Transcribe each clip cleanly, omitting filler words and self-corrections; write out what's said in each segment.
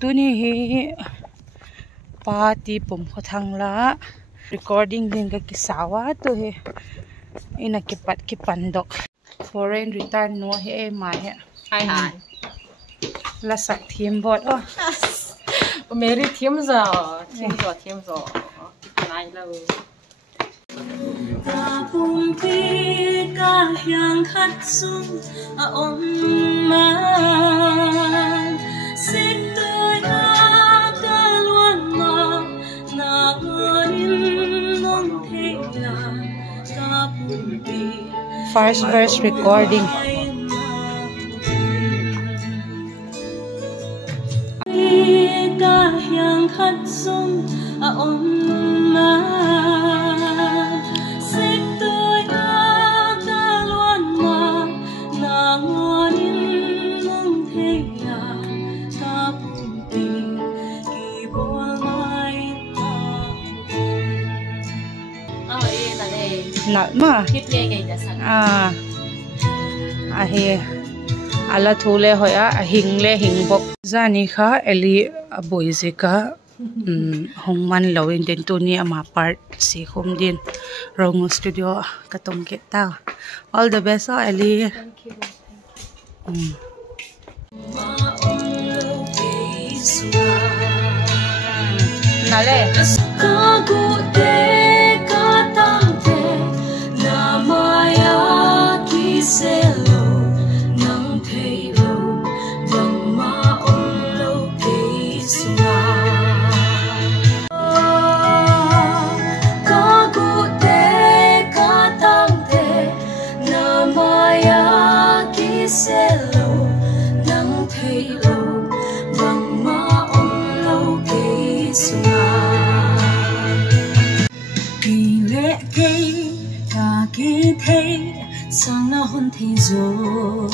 tu ni hi party pum ko thang la recording din ka kisawa to he ina kipat kipandok foreign return no he ma he hai la sak thim bot oh Mary thiêm giờ này là ta bùng pi ca hiang khát sung ôm man xin tôi ta luôn mà na in mong thế là ta bùng pi first verse recording ca hiang khát sung ôm man xin tôi ta luôn mà na in mong thế là ta bùng pi kỳ bo mai ta là đây na ma tiếp nghe cái đó sang he ala thule hoya hing le hing bok zani kha eli aboi zeka hongman lawin den tu ni ama part si khum din rongo studio katong ke ta all the best eli thank you nale ca gu te ca tam te na maya ki se lo nang thei lo vang ma om lo ke sua ca gu te ca tam te na maya ki se lo nang thei lo vang ma om lo ke sua kỳ lệ kỳ cả kỳ thế sang na hôn thế rồi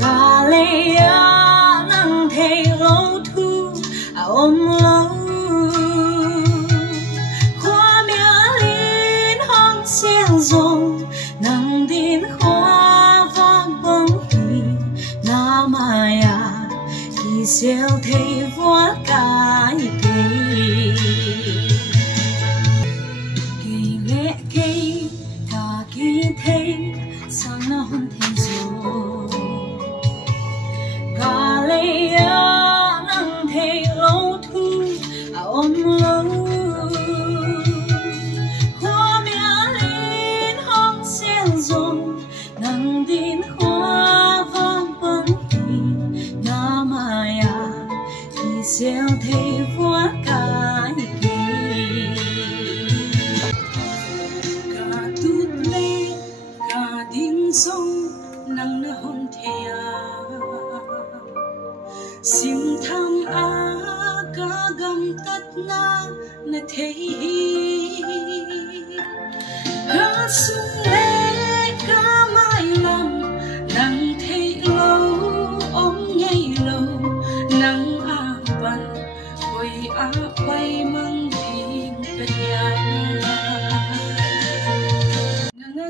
cả lệ nang thế lâu thu ôm lâu khoa mía lên hong xiên rồng nang din khoa vang bông hi na maya kỳ siêu thế vua cái kỳ sang na hôn thế rồi cả lệ nang thế lâu thu ôm lâu khoa mía lên hong xiên rồng nang din khoa vang bông hi na maya kỳ siêu thế vua cái kỳ cả tút lê cả đinh sông nang na hôn thea sim tham a cả gam tat na thei cả sung lê cả mai lam nang thei lâu ôm nhây lâu nang a ban koi a quay mang tin kanya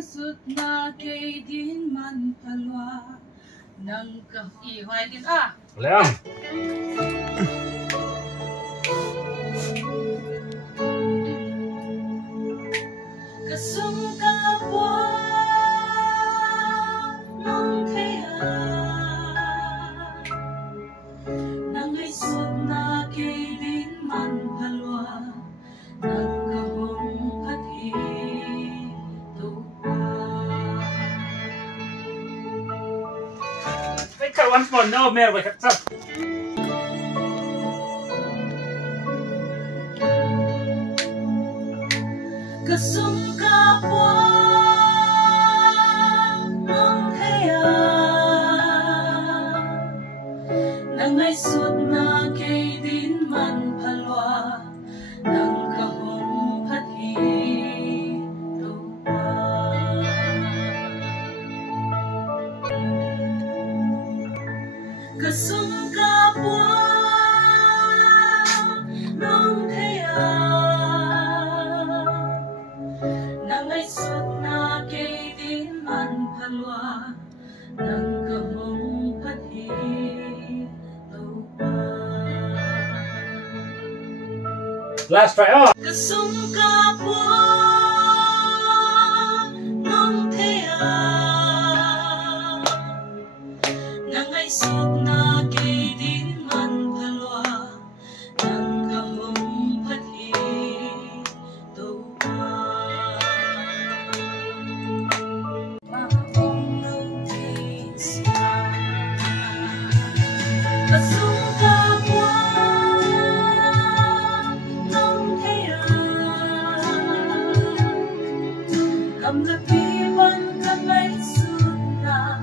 sut na kay din man palwa nang ka ihoy din Leon kasum ka po nang kaya nang ay sut na kay din man palwa nang kahong pati Take one more no mehr we have some kasum ka po nang kaya nang ay sut na kay din man palwa nang kahong pati tuwa kasum ka po nang kaya nang ay sut na kay din man palwa nang kahong pati Last try. Oh. Kasum kapwa nong thea nangai suk na ke din man phalwa nang kamong phathi to ma ong no taste kasum kapwa cầm là khi vẫn cầm lấy suốt là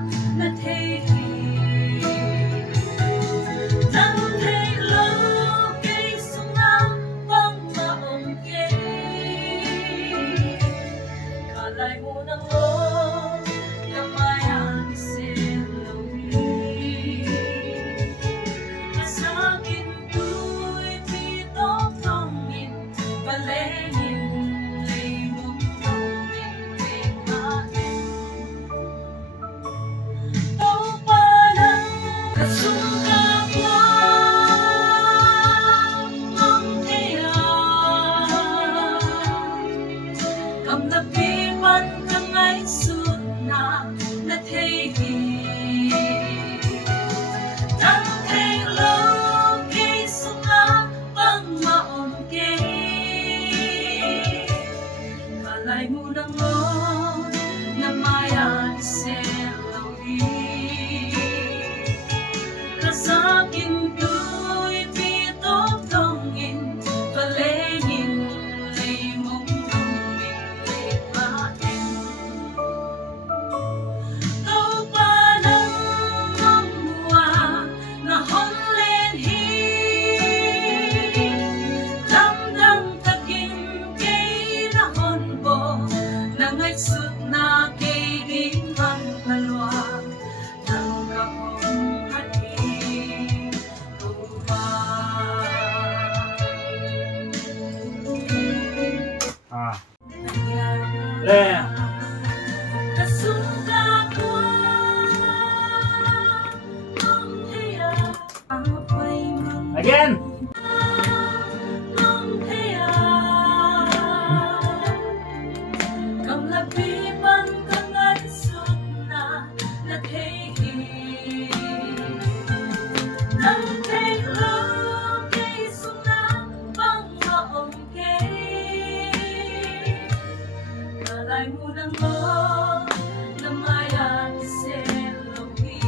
thế nắng thế lâu cây sông nam vắng mà ông kê cả lại mùa nắng lố năm mai anh sẽ lâu đi mà saokin tôi vì tốt không nhìn và lẽ nhìn lấy muốn lại mùa nắng lố năm mai anh sẽ lâu đi cả xa kinh tôi vì tốt không nhìn và lẽ nhìn lấy mong không mình lấy mà em đâu ba năm năm mùa là hôn lên hi lâm đăng ta kinh cây là hôn bò nangai sut na ke din man palwa nang kapong hati tuwa There. kasunga ko nong thea apay man Again. nong thea cầm là bi ban cầm ngay suốt na thế nắng thế lâu cây sông nam vắng mà ông kê cả lại mùa nắng lố năm mai anh sẽ lâu đi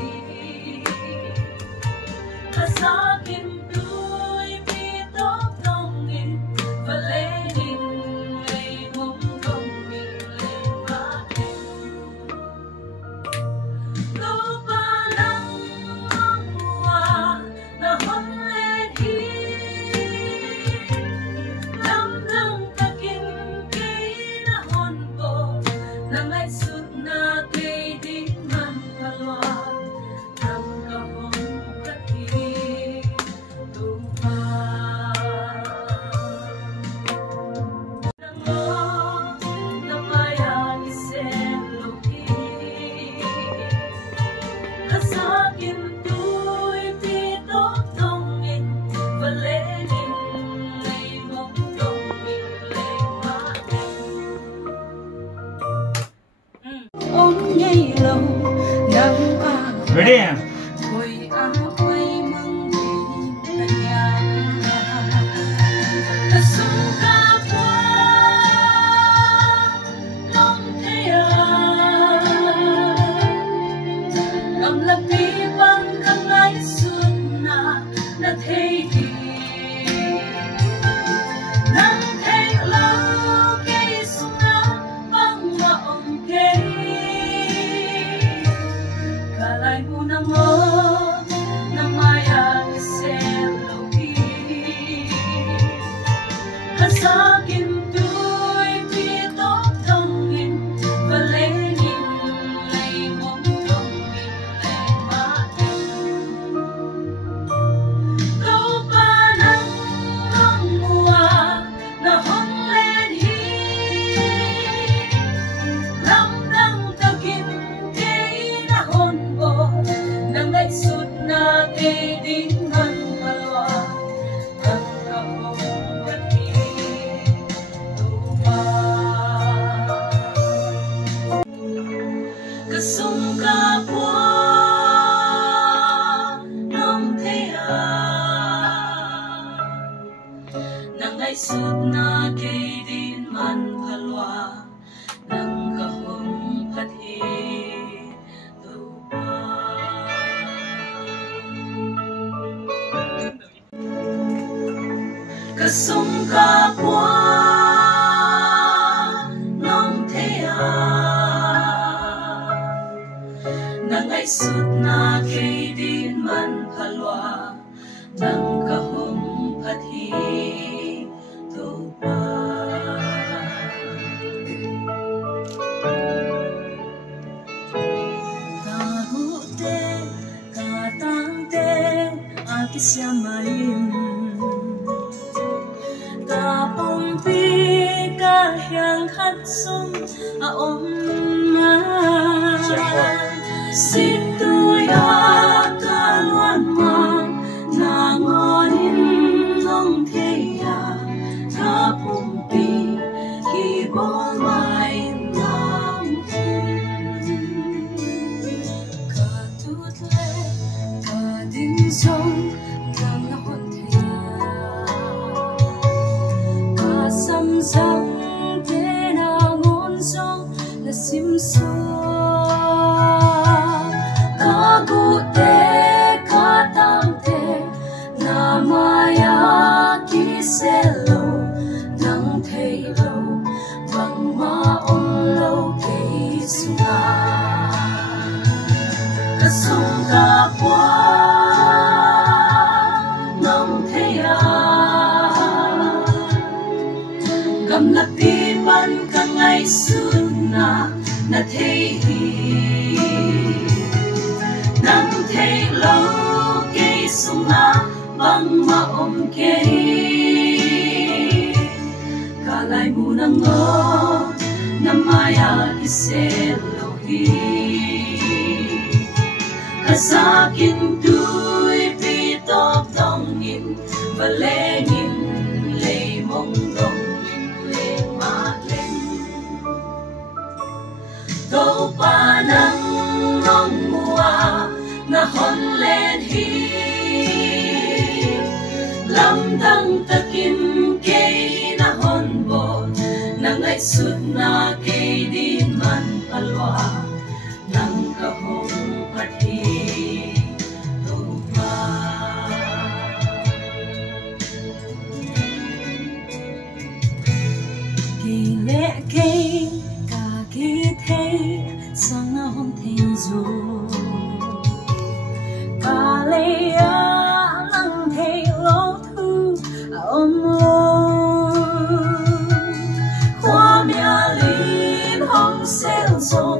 cả xa kinh tôi vì tốt không nhìn và lẽ nhìn lấy mong không mình lấy mà em đâu ba năm mùa là hôn lên hi lâm đăng ta kinh cây là hôn bồ là ngày suốt na cây đi man palwa nang kapong phathi tu sut na kay din man phalwa nang kahong pathi tupa kasung kapwa nong thea nang ay sut na kay din man phalwa nang kahong pathi tupa kahute katangte akisamain tapompi kahyang hatsum aom na situya kalwan ma nangonin nong theya tapompi kibol mai nam katutle kading song kang nahon samsang tenangon song na simso kagute katangte na maya kiselo nang thelo bang maonlo kay sunga kasong kapwa nang theya gamlapipan kangay suna na thehi nang thelo kay sunga bang maom kay kalay mo nang o na maya kiselohi kasakin tu'y pitok tongin balengin lemong Go panang nong mua na hon len hi lamdang takin kay na hon bo nang ay sut na kay din man palwa nang kahong pathi tupa kile kay thấy sang na hôn thiên du ca lê á lăng thê lô thu ôm lô khoa mía linh hong xeo dô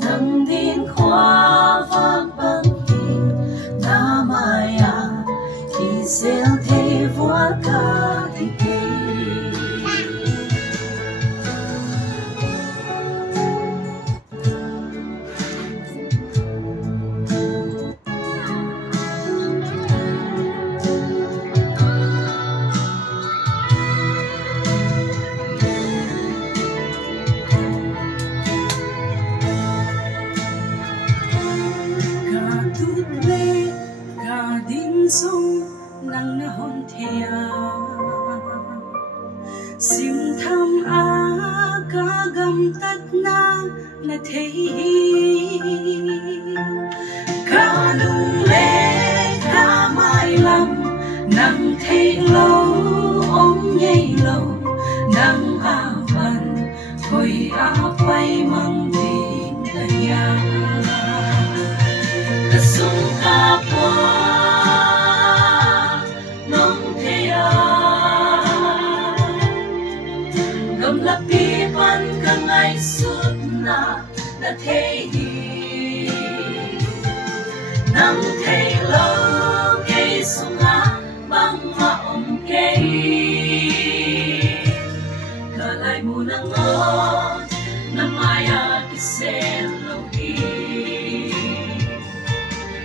nâng đến khoa vác băng hình na maya khi xeo thê vua ca thì kê sung nang na hon thea sim tham a ka gam tat na thei ka lung le ka mai lam nang thei lo ong nhây lo nang a ban thôi a pai mang din ya ka sung ka po lapipan kangay sut na thehi nang thelo kay sunga bang maom kay kalay mo nang o na maya kiselohi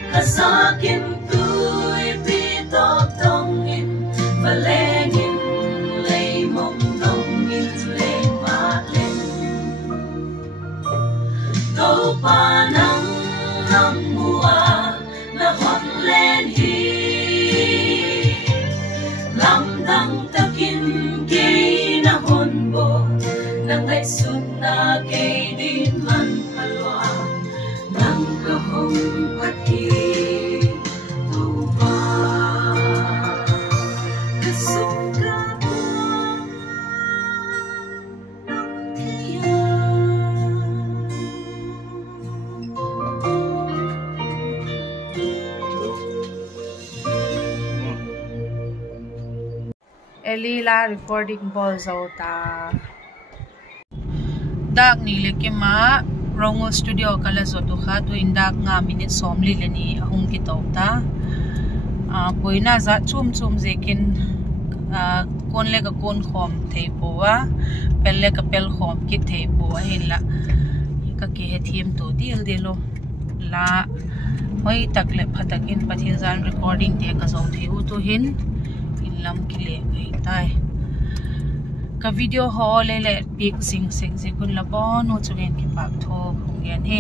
kasakin tu'y pitok tongin balengin lemong Go panang nang mua na hon len hi lamdang takin suốt na cây din man halwa nang kahong pati tàu ba kasung ka nang thiya Elila recording ball zauta dak ni lekema rongo studio kala zoto kha to indak nga minute somli leni ahung ki tawta poina za chum zekin kon le ka kon khom thei powa pel le ka pel khom ki thei powa hela ka ke he thim to dil dilo la hoi takle phatakin pathil zan recording te ka zo theu to hin lam kile kai tai ka video ho le pik sing kun la bon no chugen ki pak tho hungen he